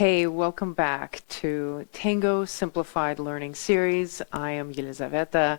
Hey, welcome back to Tango Simplified Learning Series. I am Yelizaveta,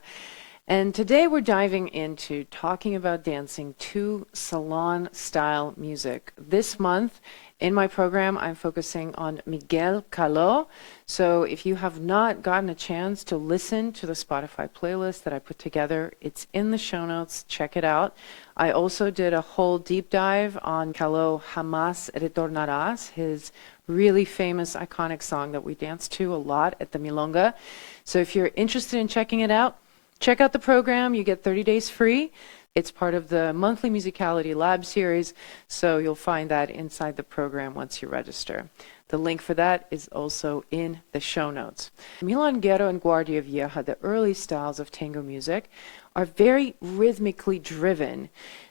and today we're diving into talking about dancing to salon-style music. This month in my program, I'm focusing on Miguel Caló. So if you have not gotten a chance to listen to the Spotify playlist that I put together, it's in the show notes. Check it out. I also did a whole deep dive on Caló Jamás Retornarás, his really famous, iconic song that we dance to a lot at the Milonga. So if you're interested in checking it out, check out the program. You get 30 days free. It's part of the monthly Musicality Lab series, so you'll find that inside the program once you register. The link for that is also in the show notes. Milonguero and Guardia Vieja, the early styles of tango music, are very rhythmically driven.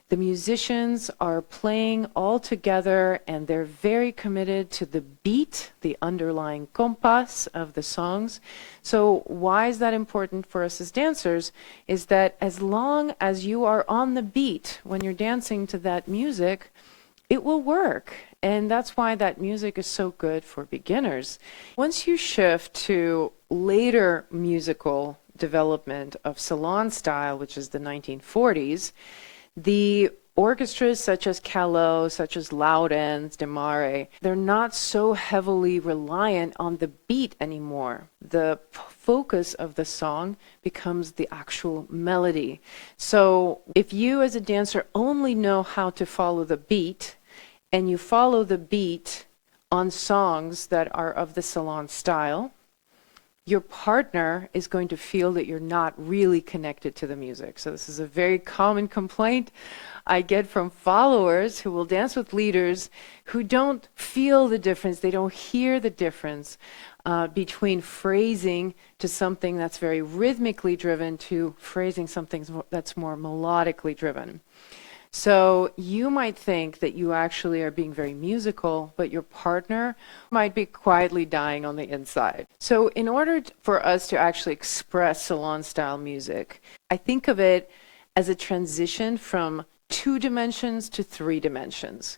The musicians are playing all together and they're very committed to the beat, the underlying compás of the songs. So why is that important for us as dancers? Is that as long as you are on the beat when you're dancing to that music, it will work. And that's why that music is so good for beginners. Once you shift to later musical development of salon style, which is the 1940s, the orchestras such as Caló, such as Laurens, De Mare, they're not so heavily reliant on the beat anymore. The focus of the song becomes the actual melody. So if you as a dancer only know how to follow the beat, and you follow the beat on songs that are of the salon style, your partner is going to feel that you're not really connected to the music. So this is a very common complaint I get from followers who will dance with leaders who don't feel the difference, they don't hear the difference between phrasing to something that's very rhythmically driven to phrasing something that's more melodically driven. So you might think that you actually are being very musical, but your partner might be quietly dying on the inside. So in order for us to actually express salon-style music, I think of it as a transition from 2 dimensions to 3 dimensions.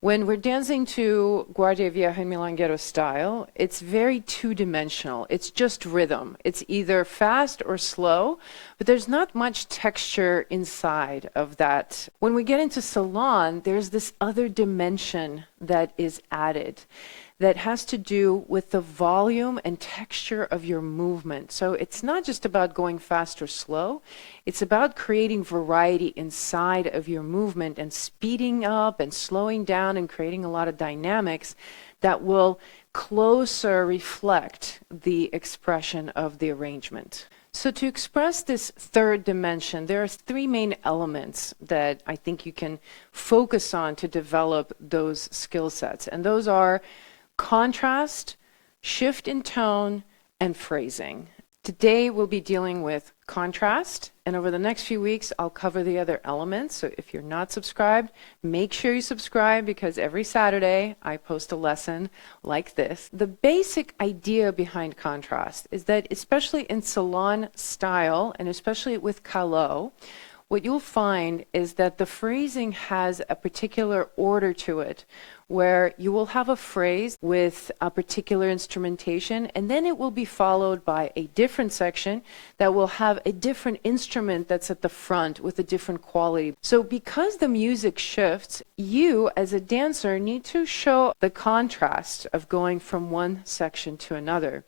When we're dancing to Guardia Vieja and Milonguero style, it's very 2-dimensional. It's just rhythm. It's either fast or slow, but there's not much texture inside of that. When we get into salon, there's this other dimension that is added that has to do with the volume and texture of your movement. So it's not just about going fast or slow, it's about creating variety inside of your movement and speeding up and slowing down and creating a lot of dynamics that will closer reflect the expression of the arrangement. So to express this 3rd dimension, there are 3 main elements that I think you can focus on to develop those skill sets. And those are contrast, shift in tone, and phrasing. Today we'll be dealing with contrast, and over the next few weeks I'll cover the other elements. So if you're not subscribed, make sure you subscribe, because every Saturday I post a lesson like this. The basic idea behind contrast is that, especially in salon style and especially with Caló, what you'll find is that the phrasing has a particular order to it, where you will have a phrase with a particular instrumentation, and then it will be followed by a different section that will have a different instrument that's at the front with a different quality. So because the music shifts, you as a dancer need to show the contrast of going from one section to another.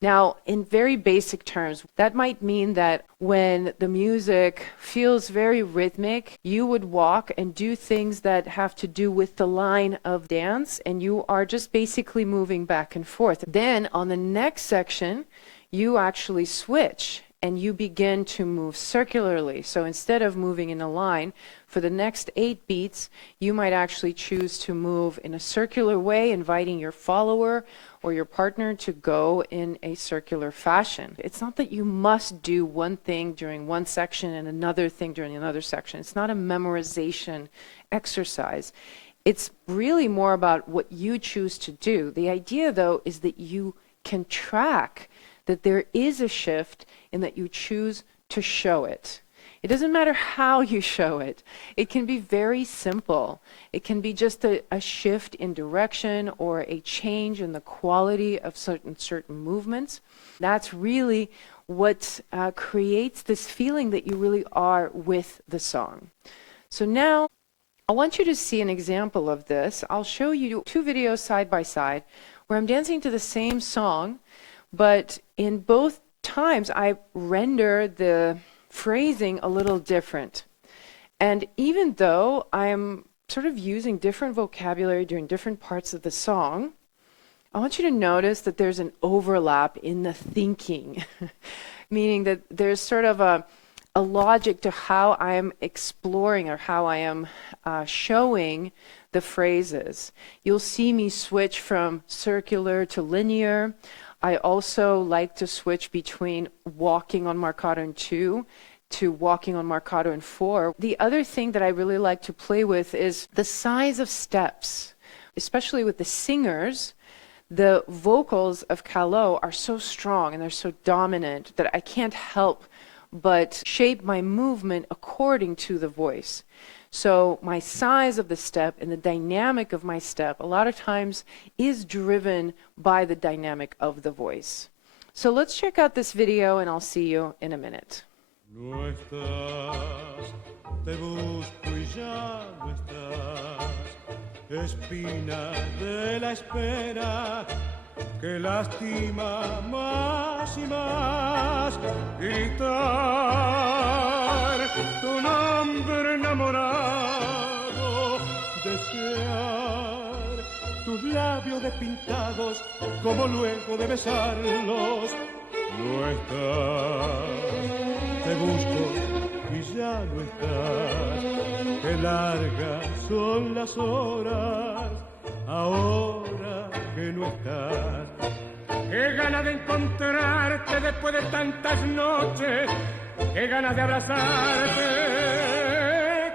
Now, in very basic terms, that might mean that when the music feels very rhythmic, you would walk and do things that have to do with the line of dance, and you are just basically moving back and forth. Then on the next section, you actually switch and you begin to move circularly. So instead of moving in a line, for the next 8 beats, you might actually choose to move in a circular way, inviting your follower or your partner to go in a circular fashion. It's not that you must do one thing during one section and another thing during another section. It's not a memorization exercise. It's really more about what you choose to do. The idea, though, is that you can track that there is a shift and that you choose to show it. It doesn't matter how you show it. It can be very simple. It can be just a shift in direction or a change in the quality of certain movements. That's really what creates this feeling that you really are with the song. So now I want you to see an example of this. I'll show you 2 videos side by side where I'm dancing to the same song, but in both times I render the phrasing a little different. And even though I'm sort of using different vocabulary during different parts of the song, I want you to notice that there's an overlap in the thinking, meaning that there's sort of a logic to how I am exploring or how I am showing the phrases. You'll see me switch from circular to linear. I also like to switch between walking on marcato in 2 to walking on marcato in 4. The other thing that I really like to play with is the size of steps, especially with the singers. The vocals of Caló are so strong and they're so dominant that I can't help but shape my movement according to the voice. So my size of the step and the dynamic of my step a lot of times is driven by the dynamic of the voice. So let's check out this video and I'll see you in a minute. No estás, te busco y ya no estás, espina de la espera que lastima más y más, gritar tu nombre enamorado, desear tus labios despintados como luego de besarlos. No estás, te busco y ya no estás, qué largas son las horas, ahora que no estás. Qué ganas de encontrarte después de tantas noches, qué ganas de abrazarte,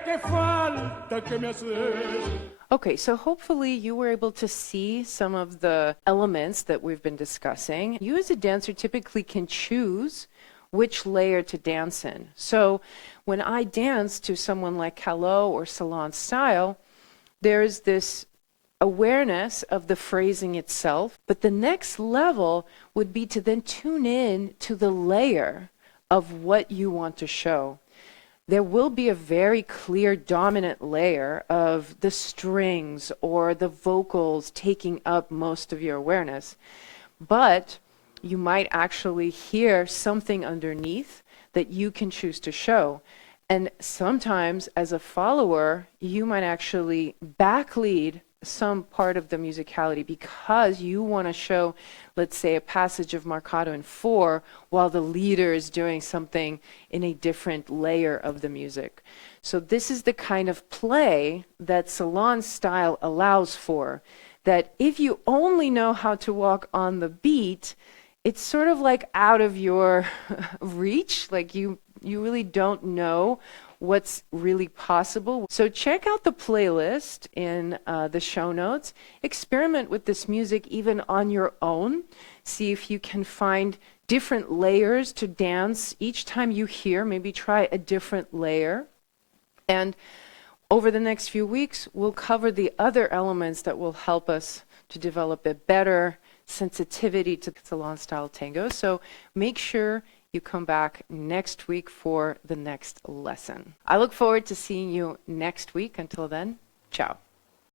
qué falta que me haces. Okay, so hopefully you were able to see some of the elements that we've been discussing. You as a dancer typically can choose which layer to dance in. So when I dance to someone like Caló or salon-style, there's this awareness of the phrasing itself, but the next level would be to then tune in to the layer of what you want to show. There will be a very clear dominant layer of the strings or the vocals taking up most of your awareness, but you might actually hear something underneath that you can choose to show. And sometimes as a follower, you might actually backlead some part of the musicality because you want to show, let's say, a passage of marcato in 4 while the leader is doing something in a different layer of the music. So this is the kind of play that salon style allows for, that if you only know how to walk on the beat, it's sort of like out of your reach, like you really don't know what's really possible. So check out the playlist in the show notes. Experiment with this music even on your own. See if you can find different layers to dance. Each time you hear, maybe try a different layer. And over the next few weeks, we'll cover the other elements that will help us to develop a better sensitivity to salon-style tango. So make sure you come back next week for the next lesson. I look forward to seeing you next week. Until then, ciao.